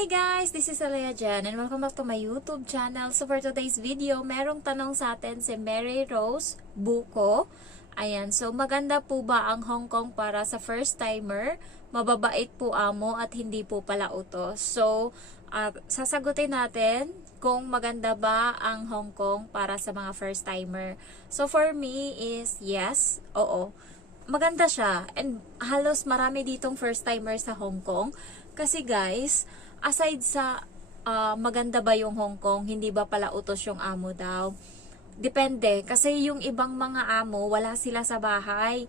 Hi guys! This is Alea Jan and welcome back to my YouTube channel. So for today's video, merong tanong sa atin si Mary Rose Buko. Ayan, so maganda po ba ang Hong Kong para sa first timer? Mababait po amo at hindi po pala utos. So, sasagutin natin kung maganda ba ang Hong Kong para sa mga first timer. So for me is yes, oo. Maganda siya and halos marami ditong first timer sa Hong Kong. Kasi guys, aside sa maganda ba yung Hong Kong, hindi ba pala utos yung amo daw? Depende. Kasi yung ibang mga amo, wala sila sa bahay.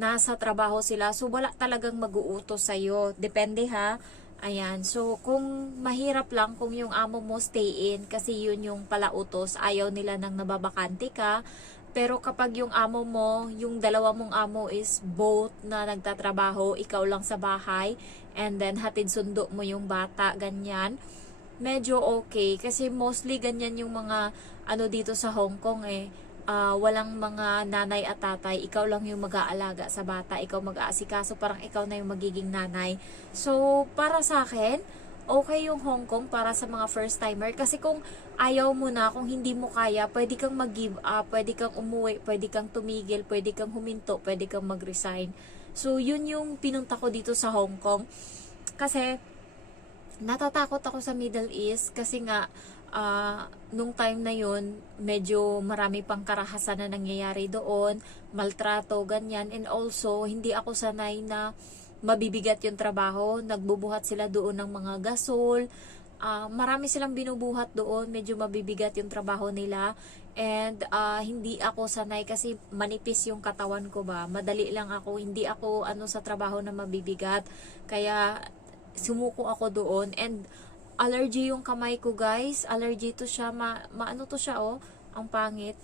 Nasa trabaho sila. So, wala talagang mag-uutos sa'yo. Depende ha. Ayan. So, kung mahirap lang kung yung amo mo stay in, kasi yun yung pala utos, ayaw nila nang nababakante ka. Pero kapag yung amo mo, yung dalawa mong amo is both na nagtatrabaho, ikaw lang sa bahay, and then hatid sundo mo yung bata, ganyan, medyo okay. Kasi mostly ganyan yung mga ano dito sa Hong Kong walang mga nanay at tatay, ikaw lang yung mag-aalaga sa bata, ikaw mag-aasikaso, parang ikaw na yung magiging nanay. So, para sa akin, okay yung Hong Kong para sa mga first timer kasi kung ayaw mo na, kung hindi mo kaya, pwede kang mag-give up, pwede kang umuwi, pwede kang tumigil, pwede kang huminto, pwede kang mag-resign. So, yun yung pinunta ko dito sa Hong Kong. Kasi, natatakot ako sa Middle East kasi nga, nung time na yun, medyo marami pang karahasan na nangyayari doon, maltrato, ganyan, and also, hindi ako sanay na mabibigat yung trabaho, nagbubuhat sila doon ng mga gasol, marami silang binubuhat doon, medyo mabibigat yung trabaho nila, and hindi ako sanay kasi manipis yung katawan ko ba, madali lang ako, hindi ako sa trabaho na mabibigat, kaya sumuko ako doon, and allergy yung kamay ko guys, allergy to siya, maano to siya ang pangit,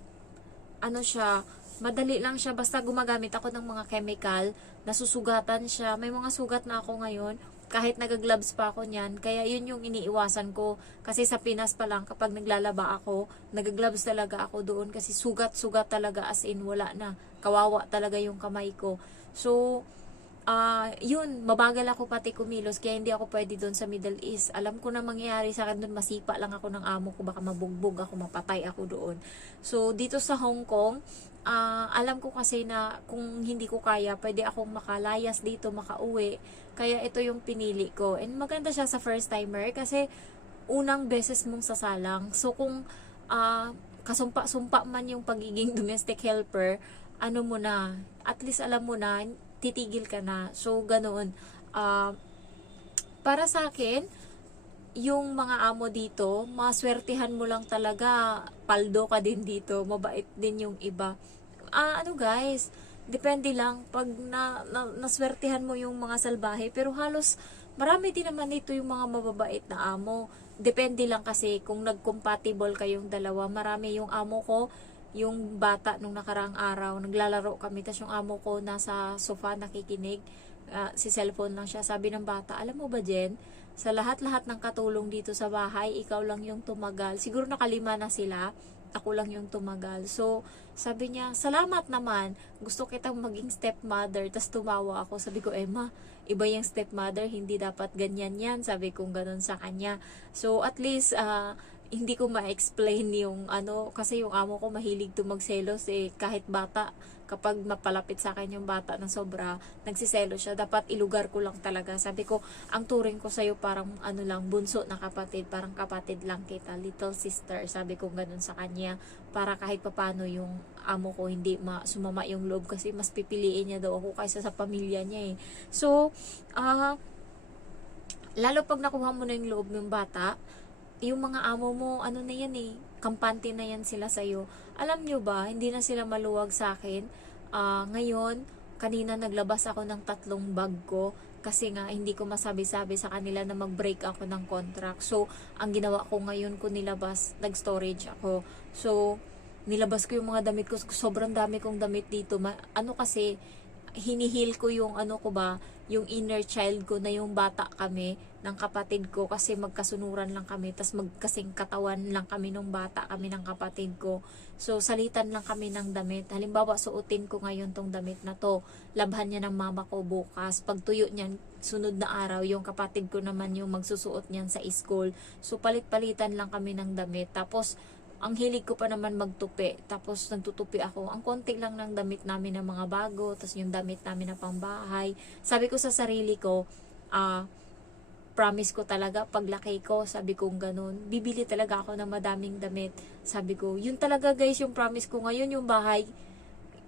siya, madali lang siya, basta gumagamit ako ng mga chemical, nasusugatan siya, may mga sugat na ako ngayon, kahit nagagloves pa ako niyan, kaya yun yung iniiwasan ko, kasi sa Pinas pa lang, kapag naglalaba ako, nagagloves talaga ako doon, kasi sugat-sugat talaga, as in, wala na, kawawa talaga yung kamay ko, so, yun, mabagal ako pati kumilos, kaya hindi ako pwede doon sa Middle East. Alam ko na mangyayari sa akin doon, masipa lang ako ng amo ko, baka mabugbog ako, mapatay ako doon. So, dito sa Hong Kong, alam ko kasi na kung hindi ko kaya, pwede akong makalayas dito, makauwi. Kaya ito yung pinili ko. And maganda siya sa first timer kasi unang beses mong sasalang. So, kung kasumpa-sumpa man yung pagiging domestic helper, ano mo na, at least alam mo na, titigil ka na. So, ganoon. Para sa akin, yung mga amo dito, maswertihan mo lang talaga, paldo ka din dito, mabait din yung iba. Guys, depende lang, pag naswertihan mo yung mga salbahe, pero halos, marami din naman dito yung mga mababait na amo. Depende lang kasi kung nag-compatible kayong dalawa. Marami yung amo ko, yung bata nung nakaraang araw, naglalaro kami, tas yung amo ko nasa sofa nakikinig, si cellphone lang siya, sabi ng bata, alam mo ba Jen, sa lahat-lahat ng katulong dito sa bahay, ikaw lang yung tumagal, siguro nakalima na sila, ako lang yung tumagal, so sabi niya, salamat naman, gusto kitang maging stepmother, tas tumawa ako, sabi ko, Emma, iba yung stepmother, hindi dapat ganyan yan, sabi kong ganun sa kanya, so at least, hindi ko ma-explain yung kasi yung amo ko mahilig to magselos kahit bata, kapag mapalapit sa akin yung bata ng sobra, nagsiselos siya, dapat ilugar ko lang talaga, sabi ko, ang turing ko sa'yo parang lang, bunso na kapatid, parang kapatid lang kita, little sister, sabi ko ganun sa kanya, para kahit papano yung amo ko hindi sumama yung loob, kasi mas pipiliin niya daw ako kaysa sa pamilya niya so, lalo pag nakuha mo na yung loob ng bata, yung mga amo mo, na yan kampante na yan sila sa'yo. Alam nyo ba, hindi na sila maluwag sa akin. Ngayon, kanina naglabas ako ng 3 bag ko kasi nga hindi ko masabi-sabi sa kanila na mag-break ako ng contract. So, ang ginawa ko ngayon ko nilabas, nag-storage ako. So, nilabas ko yung mga damit ko. Sobrang dami kong damit dito. Kasi, hinihil ko yung yung inner child ko na yung bata kami, ng kapatid ko kasi magkasunuran lang kami, tas magkasing katawan lang kami nung bata kami ng kapatid ko. So salitan lang kami ng damit. Halimbawa suotin ko ngayon tong damit na to, labhan niya ng mama ko bukas. Pag tuyo niyan, sunod na araw yung kapatid ko naman yung magsusuot niyan sa school. So palit-palitan lang kami ng damit. Tapos ang hilig ko pa naman magtupi. Tapos nagtutupi ako. Ang konti lang ng damit namin ng mga bago. Tapos yung damit namin na pangbahay. Sabi ko sa sarili ko, promise ko talaga, paglaki ko, sabi ko ganun, bibili talaga ako ng madaming damit. Sabi ko, yun talaga guys, yung promise ko ngayon, yung bahay,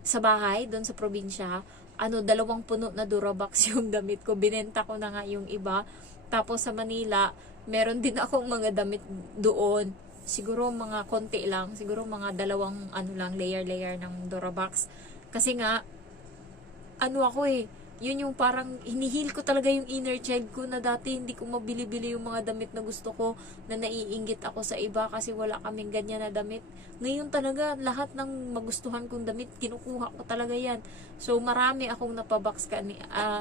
sa bahay, doon sa probinsya, 2 puno na Durabox yung damit ko. Binenta ko na nga yung iba. Tapos sa Manila, meron din akong mga damit doon. Siguro mga konti lang, siguro mga 2 layer ng Durabox. Kasi nga ako yun yung parang hinihil ko talaga yung inner child ko na dati hindi ko mabili-bili yung mga damit na gusto ko, na naiinggit ako sa iba kasi wala kaming ganyan na damit. Ngayon talaga lahat ng magustuhan kong damit kinukuha ko talaga yan. So marami akong napabox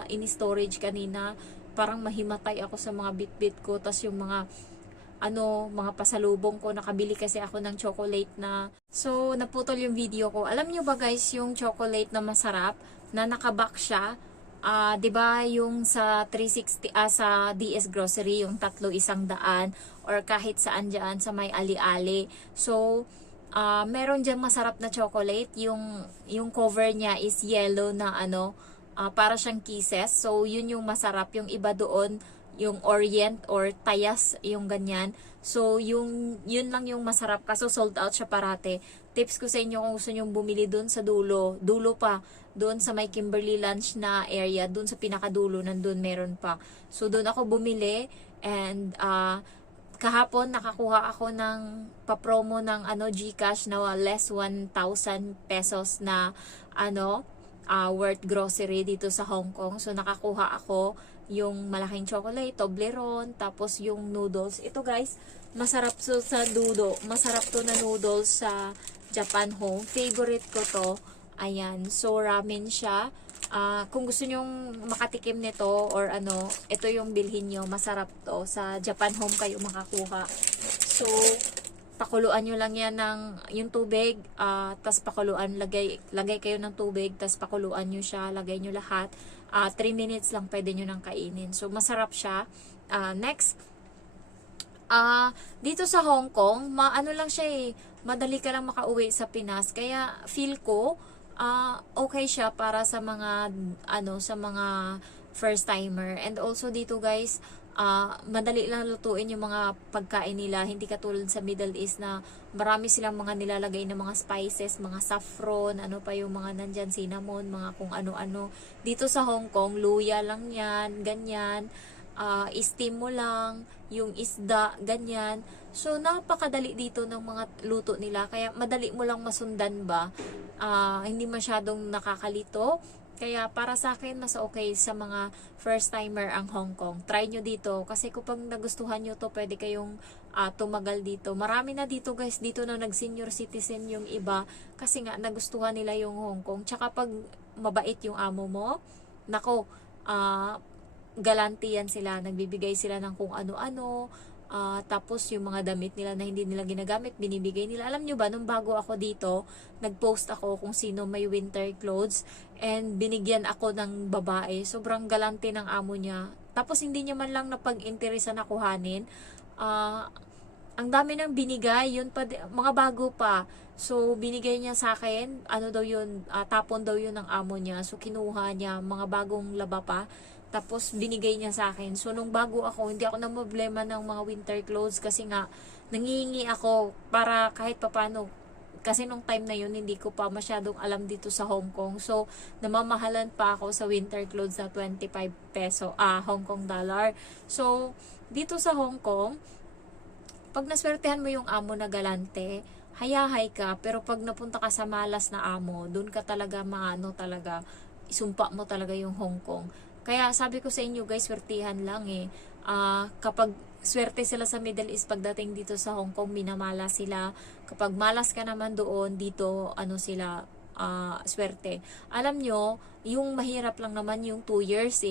in storage kanina, parang mahimatay ako sa mga bitbit ko. Tas yung mga mga pasalubong ko, nakabili kasi ako ng chocolate na, so naputol yung video ko. Alam nyo ba guys, yung chocolate na masarap na nakabox siya, 'di ba yung sa 360 sa DS Grocery, yung 3 100, or kahit saan diyan sa may ali-ali. So meron diyang masarap na chocolate, yung cover niya is yellow na para siyang kisses. So yun yung masarap. Yung iba doon, yung Orient or Tayas, yung ganyan. So yun lang yung masarap, kaso sold out siya parate. Tips ko sa inyo, kung gusto nyong bumili doon sa dulo pa, doon sa may Kimberly Lunch na area, doon sa pinakadulo, nandun meron pa. So doon ako bumili, and kahapon nakakuha ako ng papromo ng GCash na less 1,000 pesos na worth grocery dito sa Hong Kong. So nakakuha ako yung malaking chocolate, Toblerone, tapos yung noodles. Ito guys, masarap sa dudo. Masarap to na noodles sa Japan Home. Favorite ko to. Ayan, so ramen siya. Kung gusto nyong makatikim nito or ito yung bilhin nyo. Masarap to. Sa Japan Home kayo makakuha. So pakuluan nyo lang yan ng yung tubig, tas pakuluan, lagay kayo ng tubig, tas pakuluan nyo siya, lagay nyo lahat. 3 minutes lang pwede nyo nang kainin. So masarap siya. Next, dito sa Hong Kong, lang siya madali ka lang makauwi sa Pinas. Kaya feel ko okay siya para sa mga sa mga first timer. And also dito guys, madali lang lutuin yung mga pagkain nila, hindi katulad sa Middle East na marami silang mga nilalagay na mga spices, mga saffron, pa yung mga nandyan, cinnamon, mga kung ano-ano. Dito sa Hong Kong, luya lang yan, ganyan, steam mo lang, yung isda, ganyan. So napakadali dito ng mga luto nila, kaya madali mo lang masundan ba, hindi masyadong nakakalito. Kaya para sa akin, mas okay sa mga first timer ang Hong Kong. Try nyo dito. Kasi kung nagustuhan nyo to, pwede kayong tumagal dito. Marami na dito guys, dito na nag-senior citizen yung iba. Kasi nga nagustuhan nila yung Hong Kong. Tsaka pag mabait yung amo mo, nako, galante yan sila. Nagbibigay sila ng kung ano-ano. Tapos yung mga damit nila na hindi nila ginagamit, binibigay nila. Alam nyo ba, nung bago ako dito, nag-post ako kung sino may winter clothes, and binigyan ako ng babae. Sobrang galante ng amo niya. Tapos hindi niya man lang napag-interesan na kuhanin. Ang dami nang binigay, yun pa, mga bago pa. So binigay niya sa akin, daw yun, tapon daw yun ng amo niya. So kinuha niya, mga bagong laba pa. Tapos binigay niya sa akin. So nung bago ako, hindi ako na problema ng mga winter clothes kasi nga nangihingi ako para kahit papano. Kasi nung time na yun, hindi ko pa masyadong alam dito sa Hong Kong. So namamahalan pa ako sa winter clothes na 25 peso, Hong Kong dollar. So dito sa Hong Kong, pag naswertehan mo yung amo na galante, hayahay ka. Pero pag napunta ka sa malas na amo, dun ka talaga talaga, isumpa mo talaga yung Hong Kong. Kaya sabi ko sa inyo guys, swertihan lang kapag swerte sila sa Middle East, pagdating dito sa Hong Kong, minamala sila. Kapag malas ka naman doon, dito swerte. Alam nyo, yung mahirap lang naman yung 2 years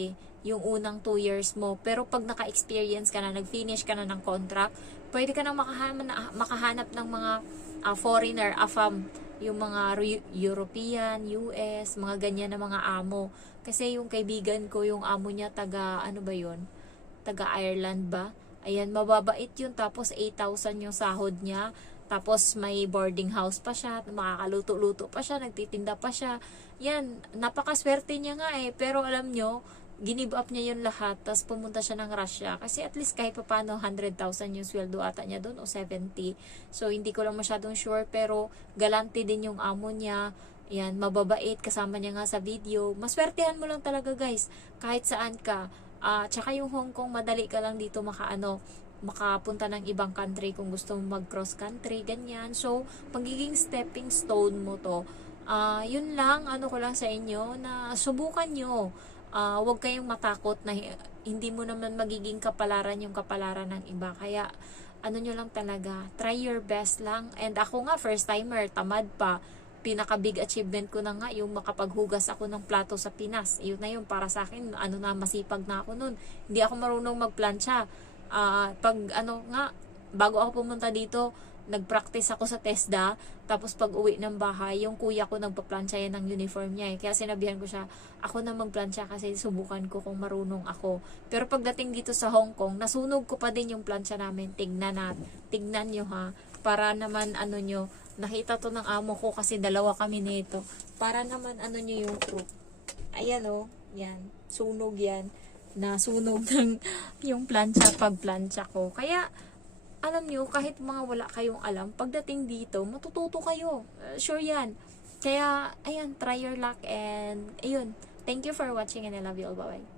yung unang 2 years mo. Pero pag naka-experience ka na, nag-finish ka na ng contract, pwede ka na makahanap ng mga foreigner, AFAM, yung mga European, US, mga ganyan na mga amo. Kasi yung kaibigan ko, yung amo niya taga, ano ba yun? Taga Ireland ba? Ayan, mababait yun. Tapos 8,000 yung sahod niya. Tapos may boarding house pa siya, makakaluto-luto pa siya, nagtitinda pa siya. Yan, napakaswerte niya nga eh. Pero alam nyo, ginive up niya yun lahat. Tapos pumunta siya ng Russia. Kasi at least kahit pa paano 100,000 yung sweldo ata niya doon o 70. So hindi ko lang masyadong sure, pero galante din yung amo niya. Yan, mababait, kasama niya nga sa video. Maswertehan mo lang talaga guys, kahit saan ka. Tsaka yung Hong Kong, madali ka lang dito makapunta ng ibang country kung gusto mo mag-cross country, ganyan. So, magiging stepping stone mo to. Yun lang, ano ko lang sa inyo, na subukan nyo. Huwag kayong matakot na hindi mo naman magiging kapalaran yung kapalaran ng iba. Kaya, ano nyo lang talaga, try your best lang. And ako nga, first timer, tamad pa. Pinaka big achievement ko na nga yung makapaghugas ako ng plato sa Pinas. Yun na yun para sa akin, ano na, masipag na ako nun. Hindi ako marunong magplancha. Pag ano nga, bago ako pumunta dito, nagpractice ako sa TESDA. Tapos pag uwi ng bahay, yung kuya ko nagpa-plancha yan ng uniform niya eh. Kaya sinabihan ko siya, ako na magplancha kasi subukan ko kung marunong ako. Pero pagdating dito sa Hong Kong, nasunog ko pa din yung plancha namin. Tignan nyo ha. Para naman ano nyo, nakita to ng amo ko kasi dalawa kami nito. Para naman ano nyo yung proof. Ayan o, yan. Sunog yan. Nasunog ng yung plancha pag plancha ko. Kaya, alam nyo, kahit mga wala kayong alam, pagdating dito, matututo kayo. Sure yan. Kaya, ayan, try your luck and, ayun. Thank you for watching and I love you all. Bye-bye.